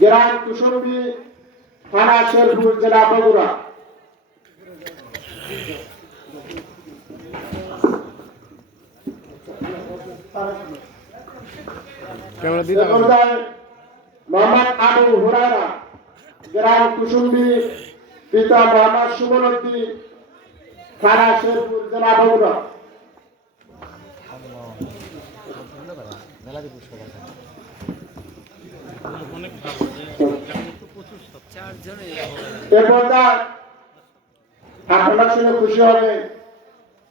গ্রাম কুসুম্বি থানা শেরপুর জেলা বগুড়া। ক্যামেরা দিতে মোহাম্মদ আবু হুরায়রা গ্রাম কুসুম্বি পিতা মোহাম্মদ সুমনউদ্দিন থানা শেরপুর জেলা বগুড়া আপনারা শুনে খুশি হবে।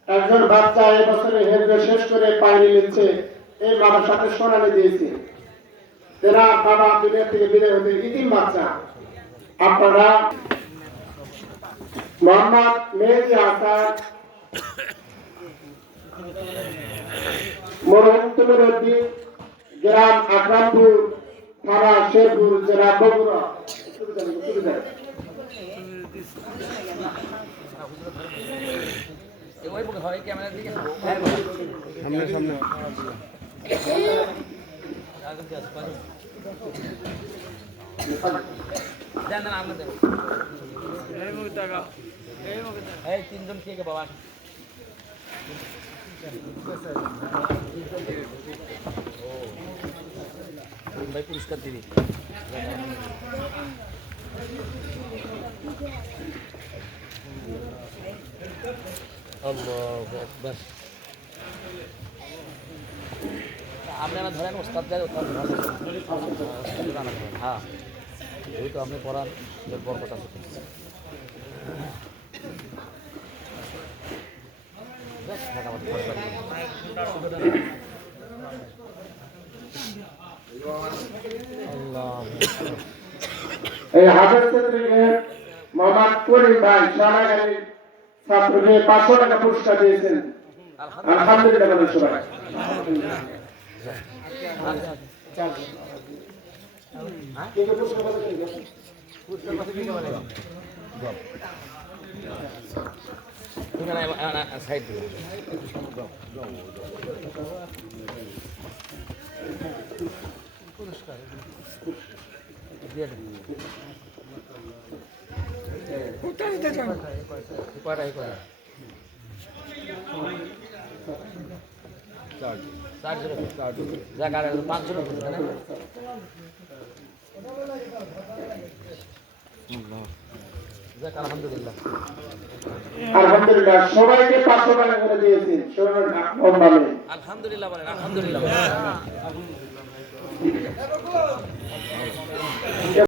একজন বাচ্চা এই বছরে হেলবে শেষ করে পানি নিচ্ছে। এই বাবার সাথে সোনালি দিয়েছে। এরা বাবা দুনিয়া থেকে বিদায় হতে ইতিম বাচ্চা। আপনারা মোহাম্মদ মেহেদি হাসান। মরহুম তুমিরুদ্দিন তিনজন কে বাবা। ভাই পুরস্কার দিবি। আকবার। আপনারা ধরেন ওস্তাদ যায় ওস্তাদ হ্যাঁ। যেহেতু আপনি পড়ান বরকত আছে এই মোহাম্মদ করিম ভাই ছাত্রকে পাঁচশো টাকা পুরস্কার দিয়েছেন। আলহামদুলিল্লাহ। সবাই। তুমি না সাইড দিবে দিয়ে দেন কয়টা এই কয়টা চারজন যাক আর আলহামদুলিল্লাহ। আলহামদুলিল্লাহ সবাইকে পাঁচশো টাকা করে দিয়েছেন আলহামদুলিল্লাহ বলেন। আলহামদুলিল্লাহ।